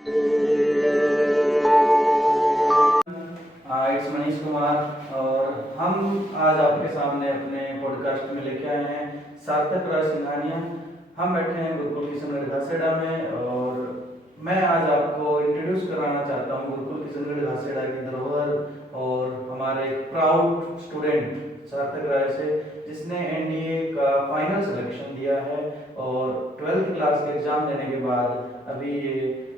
It's Manish Kumar और हम आज आपके सामने अपने पॉडकास्ट में लेके आए हैं सार्थक राज सिंघानिया। हम बैठे हैं गुरुकुल किशनगढ़ घासेड़ा में और मैं आज आपको इंट्रोड्यूस कराना चाहता हूँ गुरुकुल किशनगढ़ घासेड़ा की धरोहर और हमारे एक प्राउड स्टूडेंट सार्थक राय से, जिसने एनडीए का फाइनल सिलेक्शन दिया है और 12th क्लास के एग्जाम देने के बाद अभी ये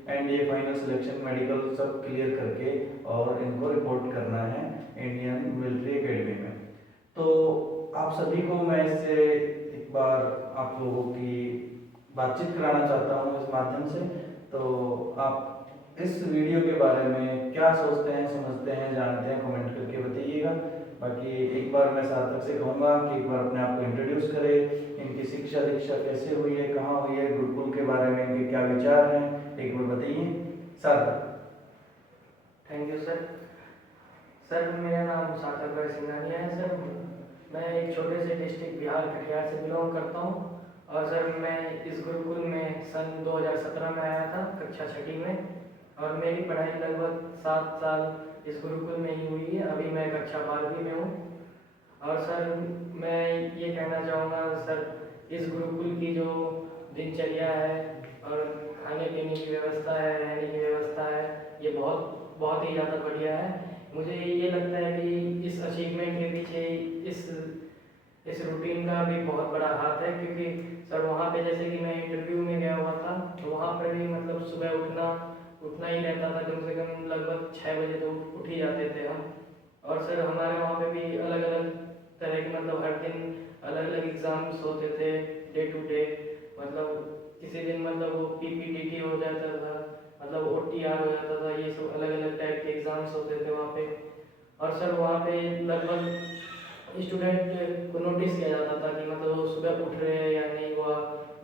एनडीए फाइनल सिलेक्शन मेडिकल सब क्लियर करके और इनको रिपोर्ट करना है इंडियन मिलिट्री एकेडमी में। तो आप सभी को मैं इससे एक बार आप लोगों की बातचीत कराना चाहता हूँ इस माध्यम से। तो आप इस वीडियो के बारे में क्या सोचते हैं, समझते हैं, जानते हैं, कमेंट करके बताइएगा। बाकी एक बार मैं सार्थक से कहूँगा कि एक बार अपने आप को इंट्रोड्यूस करें, इनकी शिक्षा दीक्षा कैसे हुई है, कहाँ हुई है, गुरुकुल के बारे में इनके क्या विचार हैं, एक बार बताइए सार्थक। Thank you sir. सर मेरा नाम सार्थक राय सिंघानिया है सर। मैं एक छोटे से डिस्ट्रिक्ट बिहार कटिहार से बिलोंग करता हूँ और सर मैं इस गुरुकुल में सन 2017 में आया था कक्षा 6ठी में और मेरी पढ़ाई लगभग 7 साल इस गुरुकुल में ही हुई है। अभी मैं कक्षा 12वीं में हूँ और सर मैं ये कहना चाहूँगा सर, इस गुरुकुल की जो दिनचर्या है और खाने पीने की व्यवस्था है, रहने की व्यवस्था है, ये बहुत ही ज़्यादा बढ़िया है। मुझे ये लगता है कि इस अचीवमेंट के पीछे इस रूटीन का भी बहुत बड़ा हाथ है, क्योंकि सर वहाँ पे जैसे कि मैं इंटरव्यू में गया हुआ था तो वहाँ पर भी मतलब सुबह उठना ही रहता था, कम से कम लगभग 6 बजे तो उठ ही जाते थे हम। और सर हमारे वहाँ पे भी अलग अलग तरह के मतलब हर दिन अलग अलग एग्ज़ाम्स होते थे डे टू डे। मतलब किसी दिन मतलब वो पीपीटीटी हो जाता था, मतलब ओटीआर हो जाता था, ये सब अलग अलग टाइप के एग्ज़ाम्स होते थे वहाँ पे। और सर वहाँ पे लगभग स्टूडेंट को नोटिस किया जाता था कि मतलब वो सुबह उठ रहे हैं या नहीं, हुआ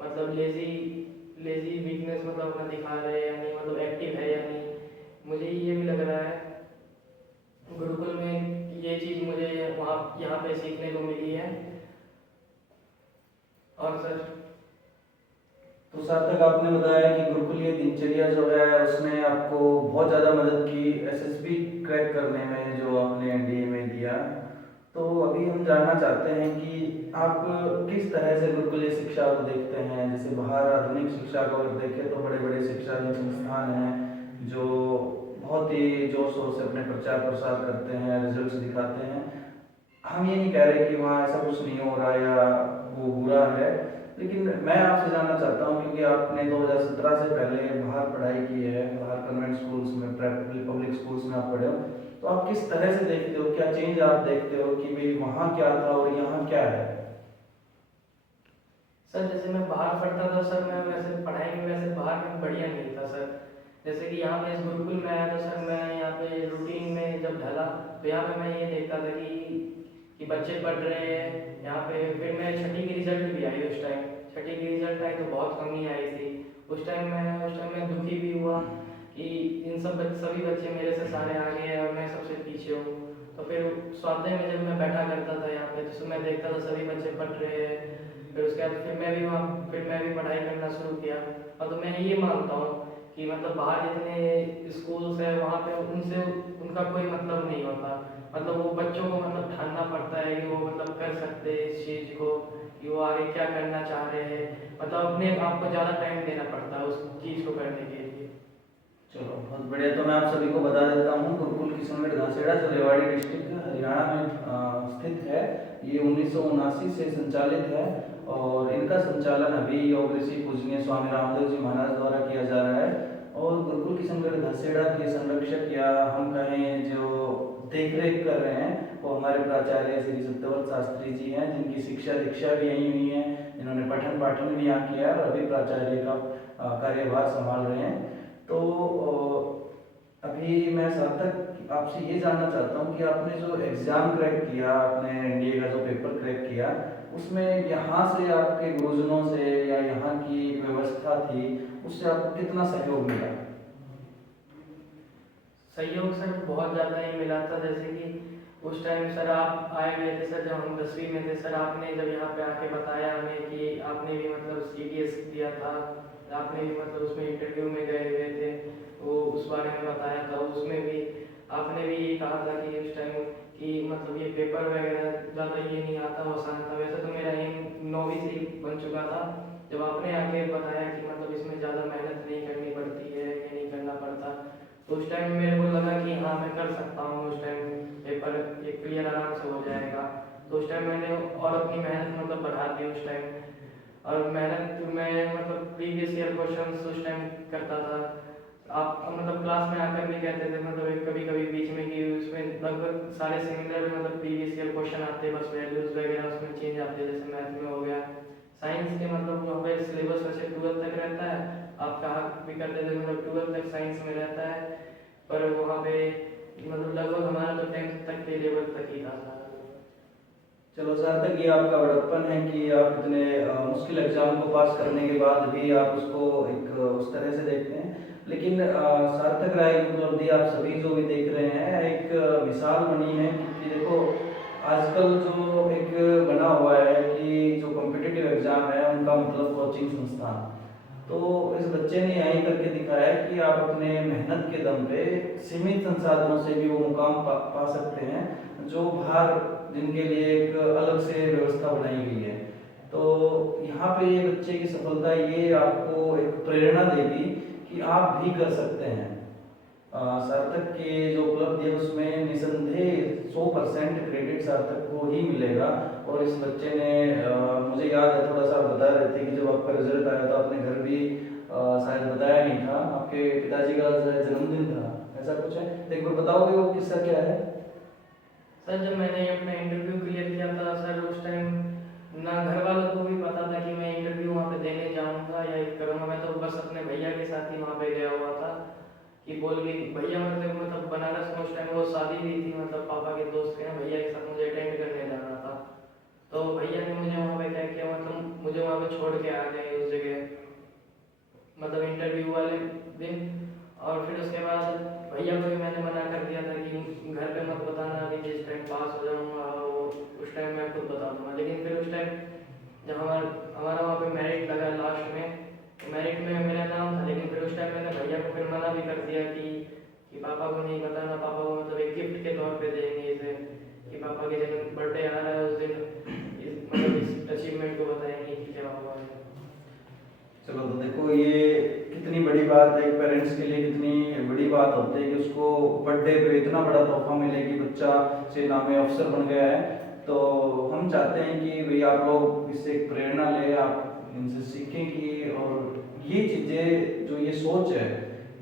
मतलब लेजी वीकनेस मतलब अपना दिखा रहे हैं या नहीं, मतलब एक्टिव है या नहीं। मुझे ये भी लग रहा है गुरुकुल में ये चीज़ मुझे वहाँ यहाँ पे सीखने को मिली है। और सर तो सार्थक आपने बताया कि गुरुकुल की दिनचर्या जो है उसने आपको बहुत ज़्यादा मदद की एसएसबी क्रैक करने में जो आपने एनडीए में दिया। तो अभी हम जानना चाहते हैं कि आप किस तरह से गुरुकुलीय शिक्षा को देखते हैं। जैसे बाहर आधुनिक शिक्षा को अगर देखें तो बड़े बड़े शिक्षा संस्थान हैं जो बहुत ही जोर शोर से अपने प्रचार प्रसार करते हैं, रिजल्ट्स दिखाते हैं। हम ये नहीं कह रहे कि वहाँ ऐसा कुछ नहीं हो रहा या वो बुरा है, लेकिन मैं आपसे जानना चाहता हूँ क्योंकि आपने 2017 से पहले बाहर पढ़ाई की है, बाहर कन्वेंट स्कूल्स में, पब्लिक स्कूल्स में आप पढ़े हो, तो आप किस तरह से देखते हो, क्या चेंज आप देखते हो कि भाई वहाँ क्या था और यहाँ क्या है। सर जैसे मैं बाहर पढ़ता था सर, मैं वैसे पढ़ाई में वैसे बाहर में बढ़िया नहीं था सर। जैसे कि यहाँ पे इस गुरुकुल में आया तो सर मैं यहाँ पे रूटीन में जब ढला तो यहाँ पे मैं ये देखता था कि बच्चे पढ़ रहे हैं यहाँ पे। फिर मैं 6ठी की रिजल्ट भी आई उस टाइम, 6ठी की रिजल्ट आई तो बहुत कमी आई थी। उस टाइम मैं दुखी भी हुआ कि सभी बच्चे मेरे से सारे आगे हैं और मैं सबसे पीछे हूँ। तो फिर स्वाध्याय में जब मैं बैठा करता था यहाँ पे तो मैं देखता था सभी बच्चे पढ़ रहे हैं। फिर उसके बाद फिर मैं भी पढ़ाई करना शुरू किया। और तो मैं ये मानता हूँ कि मतलब बाहर जितने स्कूल्स हैं वहाँ पे उनसे उनका कोई मतलब नहीं होता। मतलब वो बच्चों को मतलब ठानना पड़ता है कि वो मतलब कर सकते हैं इस चीज़ को, कि वो आगे क्या करना चाह रहे हैं। मतलब अपने आप को ज़्यादा टाइम देना पड़ता है उस चीज़ को करने के लिए। चलो बहुत बढ़िया। तो मैं आप सभी को बता देता हूँ गुरुकुल किशनगढ़ घासेड़ा जो रेवाड़ी डिस्ट्रिक्ट हरियाणा में स्थित है, ये 1979 से संचालित है और इनका संचालन अभी योग ऋषि पूजनीय स्वामी रामदेव जी महाराज द्वारा किया जा रहा है। और गुरुकुल किशनगढ़ घासेड़ा के संरक्षक या हम कहें जो देख रेख कर रहे हैं वो हमारे प्राचार्य श्री सत्यव्रत शास्त्री जी हैं, जिनकी शिक्षा दीक्षा भी यहीं हुई है, जिन्होंने पठन पाठन भी यहाँ किया है और अभी प्राचार्य का कार्यभार संभाल रहे हैं। तो अभी मैं सार्थक आपसे ये जानना चाहता हूँ कि आपने जो एग्ज़ाम क्रैक किया, आपने एनडीए का जो पेपर क्रैक किया, उसमें यहाँ से आपके गुरुजनों से या यहाँ की व्यवस्था थी उससे आपको कितना सहयोग मिला। सहयोग सर बहुत ज़्यादा ही मिला था। जैसे कि उस टाइम सर आप आए हुए थे सर, जब हम 10वीं में थे सर, आपने जब यहाँ पे आके बताया हमें कि आपने भी मतलब सीडीएस दिया था, आपने भी मतलब उसमें इंटरव्यू में गए हुए थे। उस टाइम करता था। आप मतलब क्लास में आकर भी कहते थे मतलब कभी कभी बीच में कि उसमें लगभग सारे सिमिलर मतलब प्रीवियस ईयर क्वेश्चन आते, बस वैल्यूज वगैरह उसमें चेंज आते हैं, जैसे मैथ में हो गया। साइंस के मतलब वहाँ पे सिलेबस वैसे 12 तक रहता है, आप कहा भी करते थे मतलब 12 तक साइंस में रहता है, पर वहाँ पे मतलब लगभग हमारा तो 10th तक के लेवल तक ही था। चलो सार्थक, ये आपका बड़प्पन है कि आप इतने मुश्किल एग्जाम को पास करने के बाद भी आप उसको एक उस तरह से देखते हैं। लेकिन सार्थक राय की उपलब्धि आप सभी जो भी देख रहे हैं एक मिसाल बनी है, क्योंकि देखो आजकल जो एक बना हुआ है कि जो कॉम्पिटिटिव एग्जाम है उनका मतलब कोचिंग संस्थान, तो इस बच्चे ने यही करके दिखाया है कि आप अपने मेहनत के दम पे सीमित संसाधनों से भी वो मुकाम पा सकते हैं जो बाहर जिनके लिए एक अलग से व्यवस्था बनाई गई है। तो यहाँ पे ये बच्चे की सफलता ये आपको एक प्रेरणा देगी कि आप भी कर सकते हैं। सार्थक के जो उपलब्धि है उसमें निसंदेह 100% क्रेडिट सार्थक को ही मिलेगा। और इस बच्चे ने मुझे याद है, थोड़ा सा बता रहे थे कि जब आपका रिजल्ट आया तो आपने घर भी शायद बताया नहीं था, आपके पिताजी का शायद जन्मदिन था, ऐसा कुछ है, तो एक बार बताओगे वो किस्सा क्या है? सर जब मैंने अपना इंटरव्यू क्लियर किया था सर, उस टाइम ना घर वालों को भी पता था कि मैं इंटरव्यू वहाँ पे देने जाऊँगा या ये करूँगा। मैं तो बस अपने भैया के साथ ही वहाँ पे गया हुआ था कि बोल के भैया मतलब बनारस में उस टाइम वो शादी हुई थी, मतलब पापा के दोस्त के यहाँ, भैया के साथ मुझे अटेंड करने जाना था। तो भैया ने मुझे वहाँ पे क्या किया, मतलब मुझे वहाँ पे छोड़ के आ गए उस जगह, मतलब इंटरव्यू वाले दिन। और फिर उसके बाद भैया को भी मैंने मना कर दिया था कि घर पे मत बताना, अभी जिस टाइम पास हो जाऊँगा वो उस टाइम मैं खुद बता दूँगा। लेकिन फिर उस टाइम जब हमारा हमारा वहाँ पे मेरिट लगा लास्ट में, तो मेरिट में मेरा नाम था, लेकिन फिर उस टाइम मैंने भैया को फिर मना भी कर दिया कि पापा को नहीं बताना, पापा को मतलब एक गिफ्ट के तौर पे देंगे इसे, कि पापा के जन्म बर्थडे आ रहा है उस दिन, मतलब इस अचीवमेंट को बताएंगे कि क्या हुआ है। चलो, तो देखो ये कितनी बड़ी बात है, एक पेरेंट्स के लिए कितनी बड़ी बात होती है कि उसको बर्थडे पे इतना बड़ा तोहफा मिले कि बच्चा सेना में अफसर बन गया है। तो हम चाहते हैं कि भाई आप लोग इससे एक प्रेरणा लें, आप इनसे सीखें कि और ये चीज़ें जो ये सोच है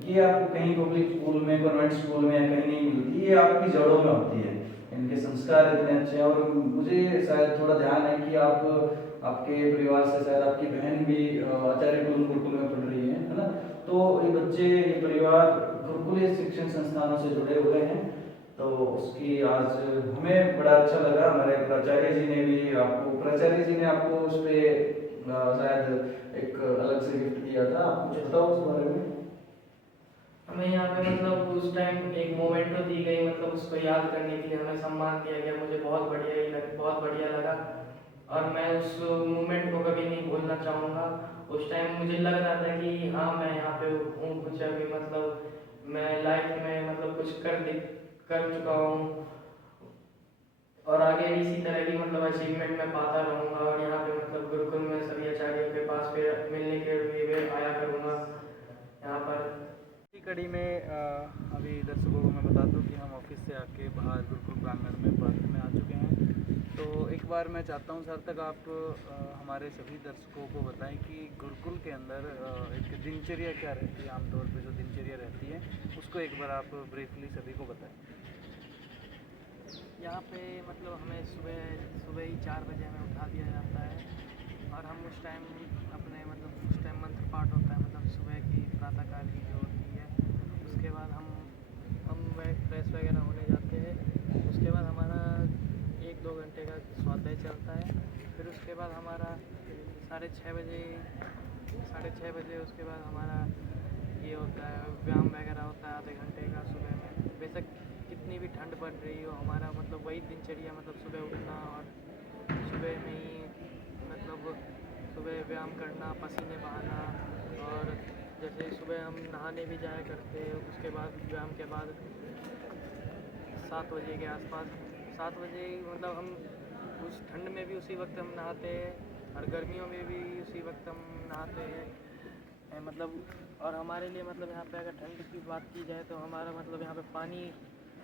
ये आपको कहीं पब्लिक स्कूल में, कॉन्वेंट स्कूल में कहीं नहीं मिलती, ये आपकी जड़ों में होती है। इनके संस्कार इतने अच्छे हैं। और मुझे शायद थोड़ा ध्यान है कि आप आपके परिवार से शायद आपकी बहन भी आचार्य कुलम गुरुकुल में पढ़ रही है ना? तो ये बच्चे, ये परिवार गुरुकुलीय शिक्षण संस्थानों से जुड़े हुए हैं। तो उसकी आज हमें बड़ा अच्छा लगा, हमारे प्राचार्य जी ने भी आपको, प्राचार्य जी ने आपको उस पर शायद एक अलग से गिफ्ट दिया था, आप कुछ बताओ उस बारे में। हमें यहाँ पे मतलब उस टाइम एक मोमेंटो दी गई, मतलब उसको याद करने के लिए हमें सम्मान दिया गया, मुझे बहुत बढ़िया लगा और मैं उस मोमेंट को कभी नहीं भूलना चाहूँगा। उस टाइम मुझे लग रहा था कि हाँ मैं यहाँ पे हूँ कुछ अभी, मतलब मैं लाइफ में मतलब कुछ कर चुका हूँ और आगे भी इसी तरह की मतलब अचीवमेंट मैं पाता रहूँगा। और यहाँ पे मतलब गुरुकुल में सभी आचार्यों के पास फिर मिलने के लिए आया करूँगा यहाँ पर। इसी कड़ी में अभी दर्शकों को मैं बता दूं कि हम ऑफिस से आके बाहर गुरुकुल प्रांगण में पार्क में आ चुके हैं। तो एक बार मैं चाहता हूं सार्थक, आप हमारे सभी दर्शकों को बताएं कि गुरुकुल के अंदर एक दिनचर्या क्या रहती है, आमतौर पे जो दिनचर्या रहती है उसको एक बार आप ब्रीफली सभी को बताएं। यहाँ पे मतलब हमें सुबह ही 4 बजे हमें उठा दिया जाता है और हम उस टाइम अपने मतलब उस टाइम मंत्र पाठ होता है, मतलब सुबह की प्रातःकाल की जो होती है। उसके बाद हम फ्रेश वगैरह होने जाते हैं। उसके बाद हमारा 1-2 घंटे का स्वाध्याय चलता है। फिर उसके बाद हमारा 6:30 बजे उसके बाद हमारा ये होता है व्यायाम वगैरह होता है आधे घंटे का सुबह में। बेशक कितनी भी ठंड पड़ रही हो, हमारा मतलब वही दिनचर्या, मतलब सुबह उठना और सुबह में ही मतलब सुबह व्यायाम करना, पसीने बहाना। और जैसे सुबह हम नहाने भी जाया करते हैं, उसके बाद व्यायाम के बाद 7 बजे के आसपास, 7 बजे मतलब हम उस ठंड में भी उसी वक्त हम नहाते हैं और गर्मियों में भी उसी वक्त हम नहाते हैं। मतलब और हमारे लिए मतलब यहाँ पे अगर ठंड की बात की जाए तो हमारा मतलब यहाँ पे पानी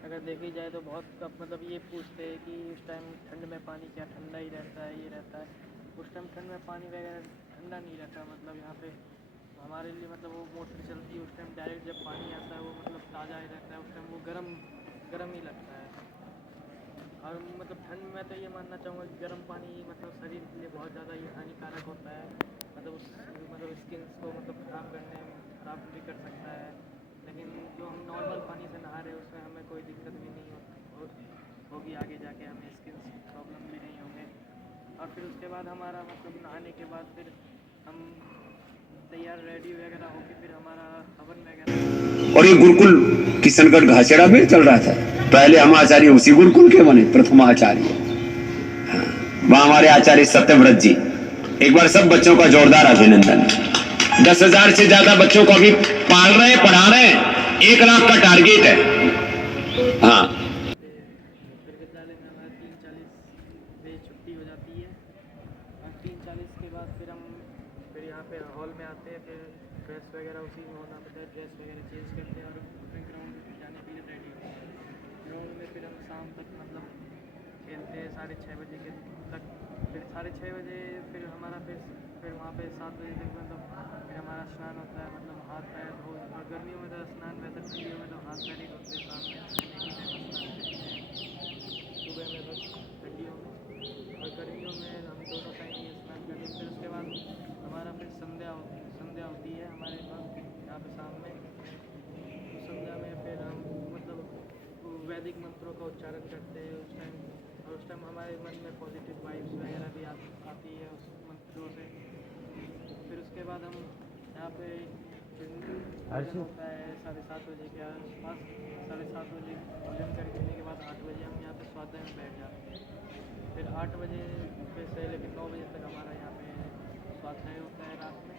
अगर देखी जाए तो बहुत कम, मतलब ये पूछते हैं कि उस टाइम ठंड में पानी क्या ठंडा ही रहता है, ये रहता है। उस टाइम ठंड में पानी वगैरह ठंडा नहीं रहता, मतलब यहाँ पे हमारे लिए मतलब वो मोटर चलती है उस टाइम डायरेक्ट जब पानी आता है वो मतलब ताज़ा ही रहता है, उस टाइम वो गर्म ही लगता है। और मतलब ठंड में तो ये मानना चाहूँगा कि गर्म पानी मतलब शरीर के लिए बहुत ज़्यादा ही हानिकारक होता है, मतलब स्किन को मतलब ख़राब भी कर सकता है। लेकिन जो हम नॉर्मल पानी से नहा रहे हैं उसमें हमें कोई दिक्कत भी नहीं होगी, आगे जाके हमें स्किन प्रॉब्लम भी नहीं होंगे। और फिर उसके बाद हमारा मतलब नहाने के बाद फिर हम तैयार रेडी वगैरह होके फिर हमारा हवन वगैरह। और ये गुरुकुल किशनगढ़ घासेड़ा में चल रहा था। पहले हम आचार्य उसी गुरुकुल के बने, प्रथम आचार्य। वहां हमारे आचार्य सत्यव्रत जी। एक बार सब बच्चों का जोरदार अभिनंदन। 10,000 से ज्यादा बच्चों को अभी पाल रहे हैं, पढ़ा रहे हैं। 1 लाख का टारगेट है। हाँ, फिर विद्यालय में हमारा 3:40 बजे छुट्टी हो जाती है और 3:40 के बाद फिर यहाँ पे हॉल में आते हैं, फिर ड्रेस वगैरह उसी में होना पड़ता है, ड्रेस वगैरह चेंज करते हैं और फिर ग्राउंड में जाने के लिए रेडी होते हैं। ग्राउंड में फिर हम शाम तक मतलब खेलते हैं 6:30 बजे के तक। फिर 6:30 बजे फिर हमारा फिर वहाँ पे 7 बजे तक मतलब फिर हमारा स्नान होता है, मतलब हाथ पैर धो। और गर्मियों में तो स्नान, वैसे ठंडियों में तो हाथ पैर ही धोते हैं, शाम में एक ही टाइम स्नान करते हैं, सुबह में बस ठंडियों में। और गर्मियों में हम दोनों टाइम ही स्नान करते हैं। फिर उसके बाद हमारा फिर संध्या होती है हमारे पास यहाँ पे शाम में। उस संध्या में फिर हम मतलब वैदिक मंत्रों का उच्चारण करते हैं उस टाइम। और उस टाइम हमारे मन में पॉजिटिव वाइब्स वगैरह भी आती है उस मंत्रों से। फिर उसके बाद हम यहाँ पे भोजन होता है 7:30 बजे के आसपास। 7:30 बजे भोजन करने के बाद 8 बजे हम यहाँ पे स्वाध्याय में बैठ जाते हैं। फिर 8 बजे से लेकर 9 बजे तक हमारा यहाँ पे स्वाध्याय होता है रात में।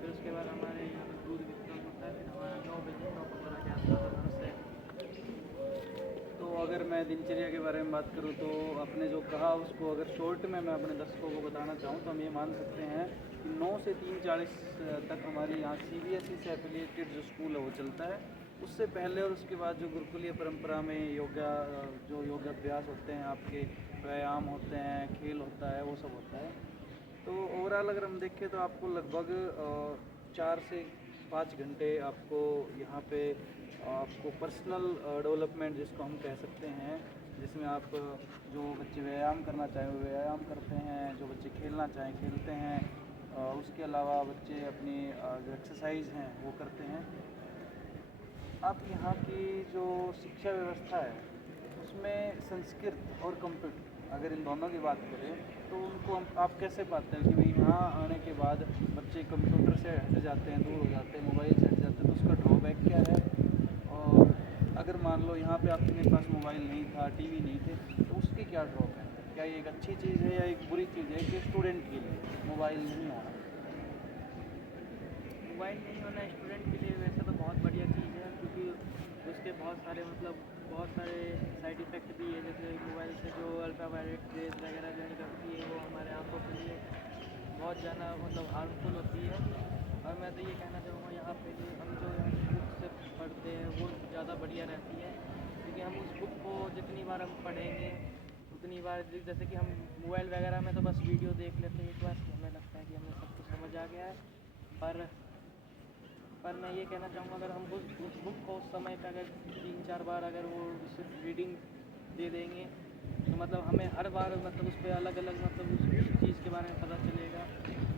फिर उसके बाद हमारे यहाँ पे दूध वितरण होता है। फिर हमारा 9 बजे 9:15 के आसपास हम उससे। तो अगर मैं दिनचर्या के बारे में बात करूँ तो आपने जो कहा उसको अगर शॉर्ट में मैं अपने दर्शकों को बताना चाहूँ तो हम ये मान सकते हैं कि 9 से 3:40 तक हमारे यहाँ CBSE से एफिलिएटेड जो स्कूल है वो चलता है। उससे पहले और उसके बाद जो गुरुकुलीय परंपरा में जो योगाभ्यास होते हैं, आपके व्यायाम होते हैं, खेल होता है, वो सब होता है। तो ओवरऑल अगर हम देखें तो आपको लगभग 4 से 5 घंटे आपको यहाँ पे आपको पर्सनल डेवलपमेंट जिसको हम कह सकते हैं, जिसमें आप जो बच्चे व्यायाम करना चाहें वो व्यायाम करते हैं, जो बच्चे खेलना चाहें खेलते हैं। उसके अलावा बच्चे अपनी जो एक्सरसाइज हैं वो करते हैं। आप यहाँ की जो शिक्षा व्यवस्था है उसमें संस्कृत और कंप्यूटर अगर इन दोनों की बात करें तो उनको आप कैसे पाते हैं कि भाई यहाँ आने के बाद बच्चे कंप्यूटर से हट जाते हैं, दूर हो जाते हैं, मोबाइल से हट जाते हैं, तो उसका ड्रॉबैक क्या है? और अगर मान लो यहाँ पे आपके पास मोबाइल नहीं था, टीवी नहीं थे, तो उसकी क्या ड्रॉप है? क्या ये एक अच्छी चीज़ है या एक बुरी चीज़ है कि स्टूडेंट के लिए मोबाइल नहीं होना? मोबाइल नहीं होना स्टूडेंट के लिए वैसे तो बहुत बढ़िया चीज़ है, क्योंकि उसके बहुत सारे साइड इफ़ेक्ट भी है। जैसे मोबाइल से जो अल्ट्रावायलेट रेज वगैरह जो निकलती है वो हमारे आंखों के लिए बहुत ज़्यादा मतलब हार्मफुल होती है। और मैं तो ये कहना चाहूँगा यहाँ पे कि हम जो बुक से पढ़ते हैं वो ज़्यादा बढ़िया रहती है, क्योंकि हम उस बुक को जितनी बार हम पढ़ेंगे उतनी बार, जैसे कि हम मोबाइल वगैरह में तो बस वीडियो देख लेते हैं एक बार, हमें लगता है कि हमें सब कुछ समझ आ गया है। पर मैं ये कहना चाहूँगा अगर हम उस बुक को उस समय पे अगर 3-4 बार अगर वो सिर्फ रीडिंग दे देंगे तो मतलब हमें हर बार मतलब उस पर अलग अलग मतलब उस चीज़ के बारे में पता चलेगा।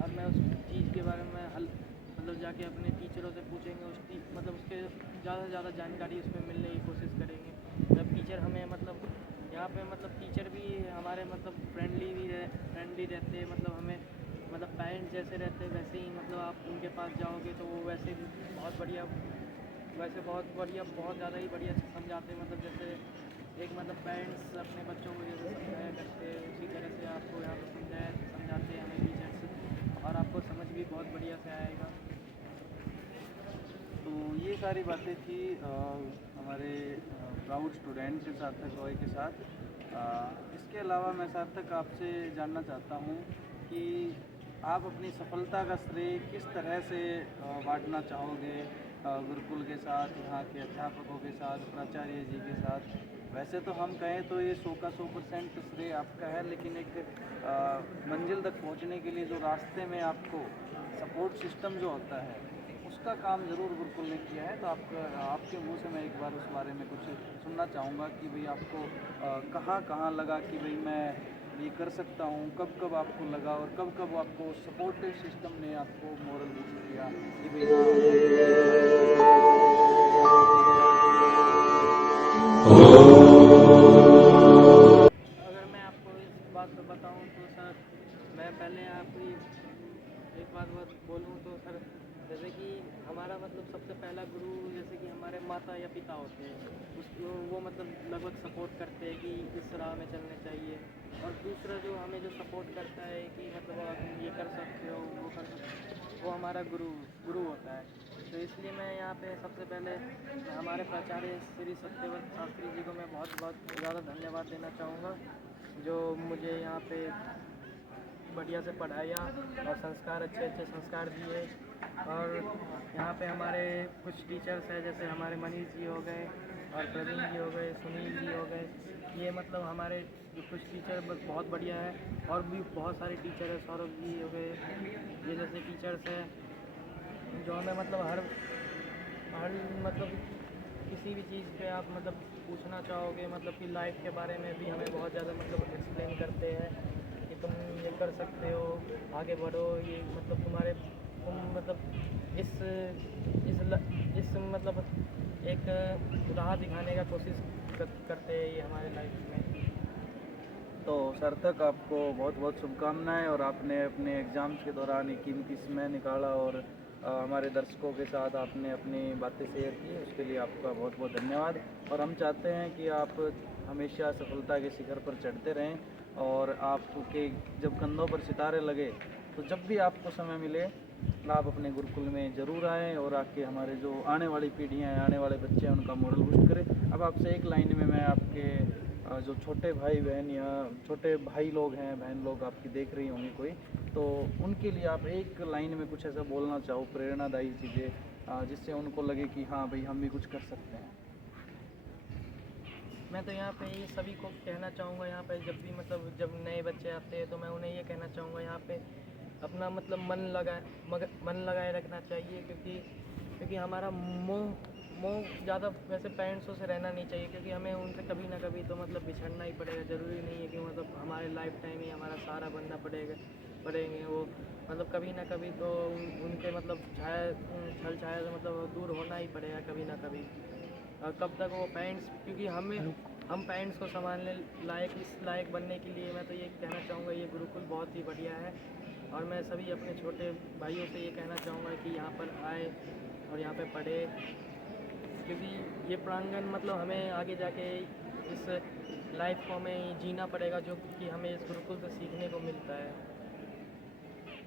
और मैं उस चीज़ के बारे में मतलब जाके अपने टीचरों से पूछेंगे, मतलब उसके ज़्यादा से ज़्यादा जानकारी उसमें मिलने की कोशिश करेंगे। जब टीचर हमें मतलब यहाँ पे मतलब टीचर भी हमारे मतलब फ्रेंडली रहते हैं, मतलब हमें मतलब पेरेंट्स जैसे रहते हैं वैसे ही मतलब आप उनके पास जाओगे तो वो वैसे भी बहुत बढ़िया बहुत ज़्यादा ही बढ़िया समझाते हैं। मतलब जैसे एक मतलब पेरेंट्स अपने बच्चों को जैसे समझाया करते हैं उसी तरह से आपको यहाँ पर समझाते हैं हमें टीचर्स, और आपको समझ भी बहुत बढ़िया से आएगा। तो ये सारी बातें थी हमारे प्राउड स्टूडेंट सार्थक रॉय के साथ। इसके अलावा मैं सार्थक आपसे जानना चाहता हूँ कि आप अपनी सफलता का श्रेय किस तरह से बांटना चाहोगे गुरुकुल के साथ, यहाँ के अध्यापकों के साथ, प्राचार्य जी के साथ? वैसे तो हम कहें तो ये 100 का 100% श्रेय आपका है, लेकिन एक मंजिल तक पहुँचने के लिए जो रास्ते में आपको सपोर्ट सिस्टम जो होता है उसका काम ज़रूर गुरुकुल ने किया है। तो आपके मुंह से मैं एक बार उस बारे में कुछ सुनना चाहूँगा कि भाई आपको कहाँ कहाँ लगा कि भाई मैं ये कर सकता हूँ, कब कब आपको लगा और कब कब आपको सपोर्टिव सिस्टम ने आपको मोरल बूस्ट किया कि भाई अगर मैं आपको इस बात पे बताऊं तो सर, मैं पहले आपको एक बात बोलूं तो सर, जैसे कि हमारा मतलब सबसे पहला गुरु जैसे कि हमारे माता या पिता होते हैं, वो मतलब लगभग सपोर्ट करते हैं कि इस राह में चलने चाहिए। और दूसरा जो हमें जो सपोर्ट करता है कि मतलब आप ये कर सकते हो, वो कर सकते हो, वो हमारा गुरु होता है। तो इसलिए मैं यहाँ पे सबसे पहले हमारे प्राचार्य श्री सत्यव्रत शास्त्री जी को मैं बहुत बहुत ज़्यादा धन्यवाद देना चाहूँगा, जो मुझे यहाँ पे बढ़िया से पढ़ाया और संस्कार अच्छे अच्छे संस्कार दिए। और यहाँ पे हमारे कुछ टीचर्स हैं, जैसे हमारे मनीष जी हो गए और प्रवीण जी हो गए, सुनील जी हो गए, ये मतलब हमारे जो कुछ टीचर बहुत बढ़िया है। और भी बहुत सारे टीचर हैं, सौरभ जी हो गए, ये जैसे टीचर्स हैं जो हमें मतलब हर मतलब किसी भी चीज़ पे आप मतलब पूछना चाहोगे, मतलब कि लाइफ के बारे में भी हमें बहुत ज़्यादा मतलब एक्सप्लेन करते हैं कि तुम ये कर सकते हो, आगे बढ़ो, ये मतलब तुम मतलब इस मतलब एक राह दिखाने का कोशिश करते हैं ये हमारे लाइफ में। तो सार्थक, आपको बहुत बहुत शुभकामनाएं और आपने अपने एग्ज़ाम्स के दौरान एक कीमती समय निकाला और हमारे दर्शकों के साथ आपने अपनी बातें शेयर की, उसके लिए आपका बहुत बहुत धन्यवाद। और हम चाहते हैं कि आप हमेशा सफलता के शिखर पर चढ़ते रहें और आपके जब कंधों पर सितारे लगे तो जब भी आपको समय मिले आप अपने गुरुकुल में ज़रूर आएँ और आके हमारे जो आने वाली पीढ़ियाँ हैं, आने वाले बच्चे हैं, उनका मोरल बूस्ट करें। अब आपसे एक लाइन में मैं आपके जो छोटे भाई बहन या छोटे भाई लोग हैं, बहन लोग आपकी देख रही होंगी कोई, तो उनके लिए आप एक लाइन में कुछ ऐसा बोलना चाहो, प्रेरणादायी चीज़ें जिससे उनको लगे कि हाँ भाई हम भी कुछ कर सकते हैं। मैं तो यहाँ पे ये सभी को कहना चाहूँगा, यहाँ पे जब भी मतलब जब नए बच्चे आते हैं तो मैं उन्हें ये कहना चाहूँगा यहाँ पे अपना मतलब मन लगाए रखना चाहिए, क्योंकि हमारा मोह ज़्यादा वैसे पेरेंट्सों से रहना नहीं चाहिए, क्योंकि हमें उनसे कभी ना कभी तो मतलब बिछड़ना ही पड़ेगा। ज़रूरी नहीं है कि मतलब हमारे लाइफ टाइम ही हमारा सहारा बनना पड़ेंगे वो, मतलब कभी ना कभी तो उनके मतलब छल छाया से मतलब दूर होना ही पड़ेगा कभी ना कभी। और कब तक वो पेरेंट्स, क्योंकि हम पेरेंट्स को संभालने इस लायक बनने के लिए मैं तो ये कहना चाहूँगा ये गुरुकुल बहुत ही बढ़िया है। और मैं सभी अपने छोटे भाइयों से ये कहना चाहूँगा कि यहाँ पर आए और यहाँ पे पढ़े, क्योंकि ये प्रांगण मतलब हमें आगे जाके इस लाइफ को हमें जीना पड़ेगा, जो कि हमें इस गुरुकुल से सीखने को मिलता है।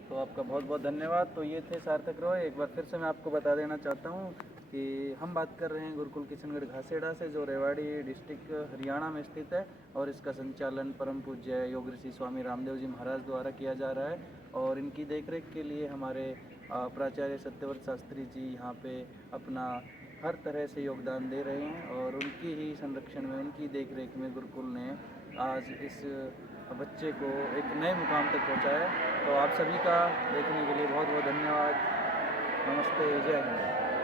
तो आपका बहुत बहुत धन्यवाद। तो ये थे सार्थक रॉय। एक बार फिर से मैं आपको बता देना चाहता हूँ कि हम बात कर रहे हैं गुरुकुल किशनगढ़ घासेड़ा से, जो रेवाड़ी डिस्ट्रिक्ट हरियाणा में स्थित है और इसका संचालन परम पूज्य योग ऋषि स्वामी रामदेव जी महाराज द्वारा किया जा रहा है। और इनकी देखरेख के लिए हमारे प्राचार्य सत्यव्रत शास्त्री जी यहाँ पे अपना हर तरह से योगदान दे रहे हैं और उनकी ही संरक्षण में, उनकी देखरेख में गुरुकुल ने आज इस बच्चे को एक नए मुकाम तक पहुँचाया। तो आप सभी का देखने के लिए बहुत बहुत धन्यवाद। नमस्ते, जय हिंद।